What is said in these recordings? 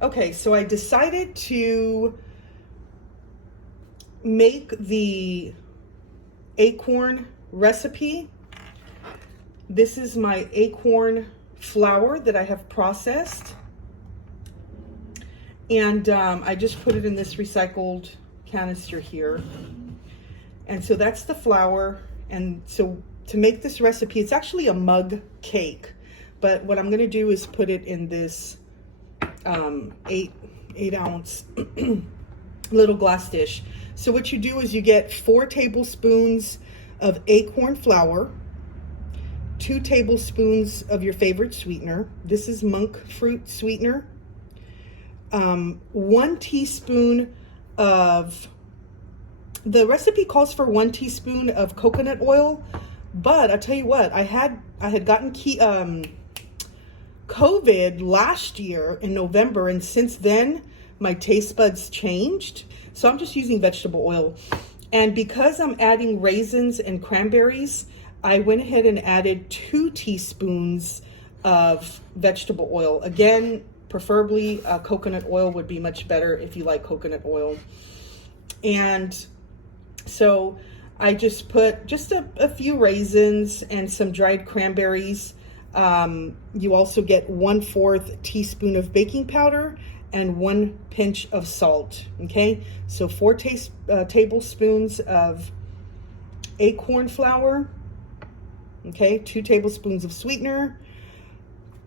Okay, so I decided to make the Acorn recipe. This is my Acorn flour that I have processed. And I just put it in this recycled canister here. And so that's the flour. And so to make this recipe, it's actually a mug cake. But what I'm gonna do is put it in this 8-ounce little glass dish. So what you do is you get 4 tablespoons of Acorn flour, 2 tablespoons of your favorite sweetener. This is monk fruit sweetener. 1 teaspoon of, the recipe calls for 1 teaspoon of coconut oil, but I'll tell you what, I had gotten COVID last year in November, and since then my taste buds changed, so I'm just using vegetable oil. And because I'm adding raisins and cranberries, I went ahead and added 2 teaspoons of vegetable oil. Again, preferably coconut oil would be much better if you like coconut oil. And so I just put just a few raisins and some dried cranberries. You also get 1/4 teaspoon of baking powder and 1 pinch of salt. Okay, so 4 tablespoons of Acorn flour. Okay, 2 tablespoons of sweetener,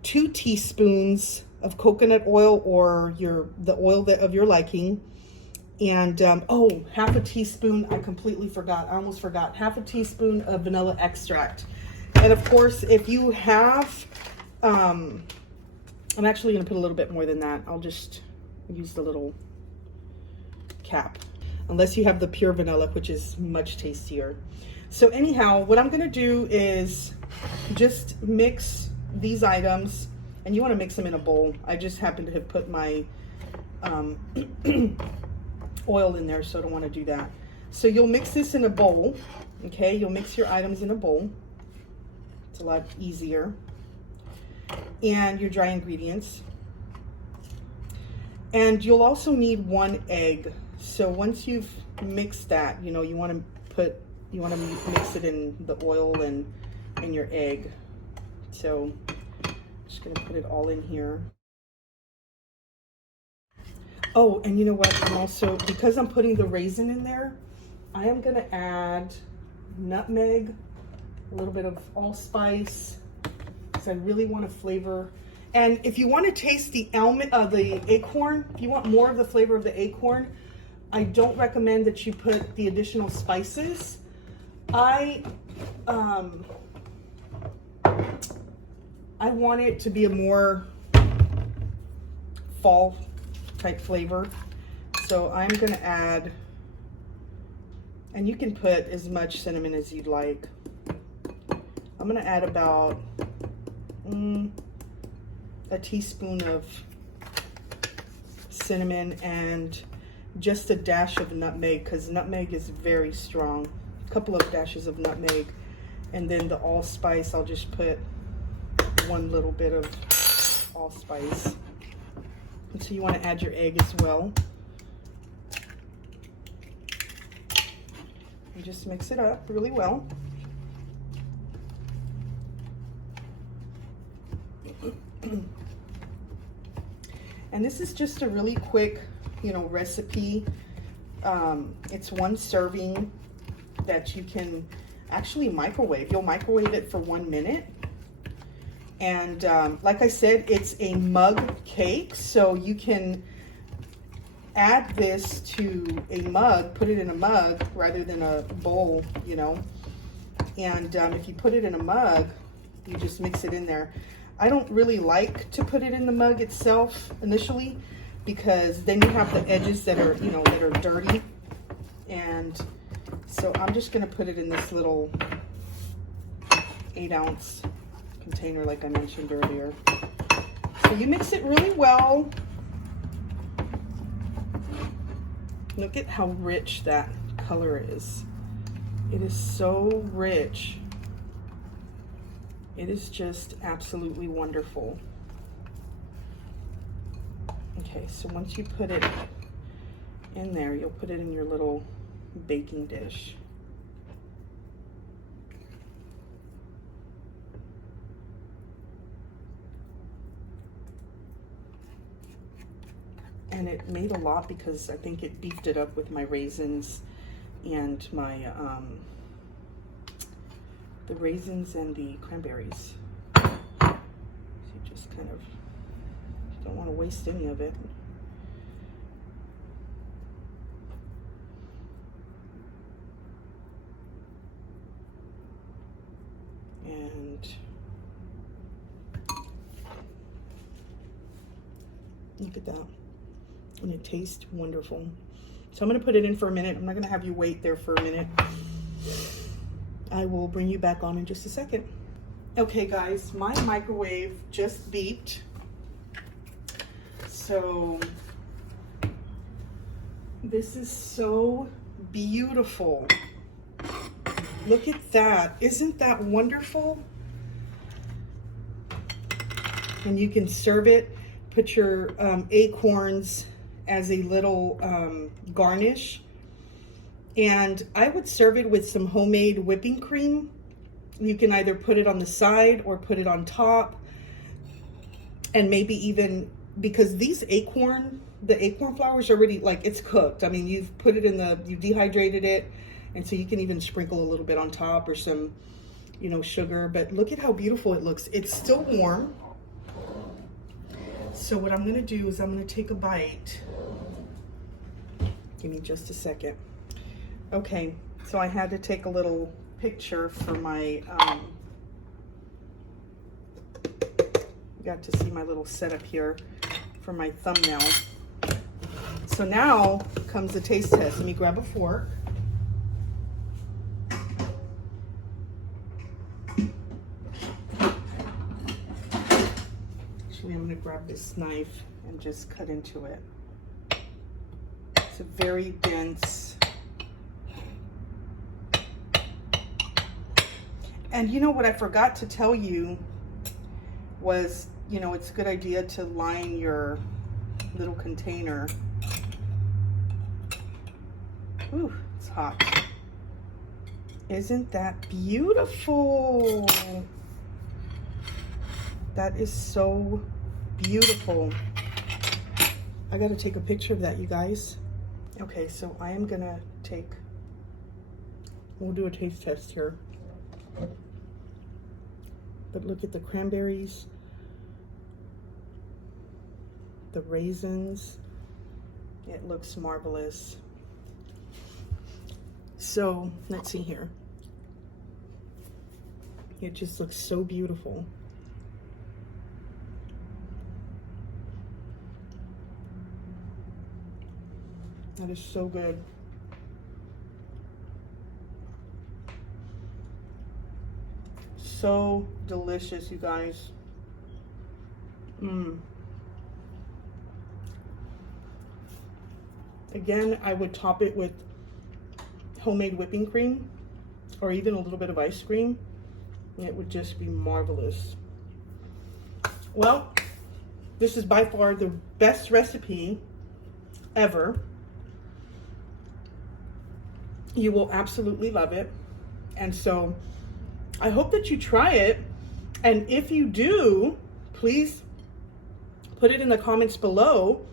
2 teaspoons of coconut oil or the oil of your liking, and oh, half a teaspoon, I completely forgot, I almost forgot, half a teaspoon of vanilla extract. And of course, if you have, I'm actually gonna put a little bit more than that. I'll just use the little cap, unless you have the pure vanilla, which is much tastier. So anyhow, what I'm gonna do is just mix these items, and you wanna mix them in a bowl. I just happen to have put my oil in there, so I don't wanna do that. So you'll mix this in a bowl, okay? You'll mix your items in a bowl. It's a lot easier. And your dry ingredients. And you'll also need 1 egg. So once you've mixed that, you know, you wanna mix it in the oil and your egg. So I'm just gonna put it all in here. Oh, and you know what? I'm also, because I'm putting the raisin in there, I am gonna add nutmeg, a little bit of allspice, because I really want to flavor. And if you want to taste the acorn, if you want more of the flavor of the acorn, I don't recommend that you put the additional spices. I want it to be a more fall type flavor. So I'm gonna add, and you can put as much cinnamon as you'd like. I'm gonna add about a teaspoon of cinnamon and just a dash of nutmeg, because nutmeg is very strong. A couple of dashes of nutmeg, and then the allspice, I'll just put 1 little bit of allspice. And so you want to add your egg as well. And just mix it up really well. And this is just a really quick, you know, recipe. It's 1 serving that you can actually microwave. You'll microwave it for 1 minute. And like I said, it's a mug cake, so you can add this to a mug, put it in a mug rather than a bowl, you know. And if you put it in a mug, you just mix it in there. I don't really like to put it in the mug itself initially, because then you have the edges that are, you know, that are dirty. And so I'm just gonna put it in this little 8-ounce container like I mentioned earlier. So you mix it really well. Look at how rich that color is. It is so rich. It is just absolutely wonderful. Okay, so once you put it in there, you'll put it in your little baking dish. And it made a lot because I think it beefed it up with my raisins and my, the raisins and the cranberries. So you just kind of don't want to waste any of it. And look at that. And it tastes wonderful. So I'm going to put it in for a minute. I'm not going to have you wait there for a minute. I will bring you back on in just a second. Okay guys, my microwave just beeped. So this is so beautiful. Look at that. Isn't that wonderful? And you can serve it, put your acorns as a little garnish. And I would serve it with some homemade whipping cream. You can either put it on the side or put it on top. And maybe even, because these the acorn flour is already, like, it's cooked. I mean, you've put it in you dehydrated it. And so you can even sprinkle a little bit on top or some, you know, sugar. But look at how beautiful it looks. It's still warm. So what I'm gonna do is I'm gonna take a bite. Give me just a second. Okay, so I had to take a little picture for my, got to see my little setup here for my thumbnail. So now comes the taste test. Let me grab a fork. Actually, I'm gonna grab this knife and just cut into it. It's a very dense. And you know what I forgot to tell you was, you know, it's a good idea to line your little container. Ooh, it's hot. Isn't that beautiful? That is so beautiful. I gotta take a picture of that, you guys. Okay, so I am gonna we'll do a taste test here. But look at the cranberries, the raisins. It looks marvelous. So let's see here. It just looks so beautiful. That is so good. So delicious, you guys. Again, I would top it with homemade whipping cream or even a little bit of ice cream. It would just be marvelous. Well, this is by far the best recipe ever. You will absolutely love it. And so I hope that you try it. And if you do, please put it in the comments below.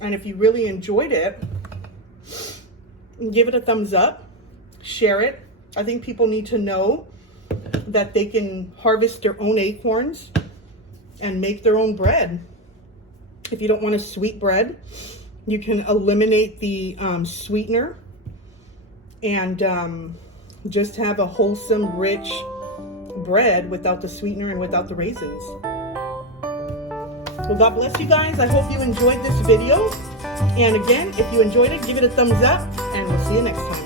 And if you really enjoyed it, give it a thumbs up, share it. I think people need to know that they can harvest their own acorns and make their own bread. If you don't want a sweet bread, you can eliminate the sweetener and just have a wholesome, rich bread without the sweetener and without the raisins. Well, God bless you guys. I hope you enjoyed this video. And again, if you enjoyed it, give it a thumbs up, and we'll see you next time.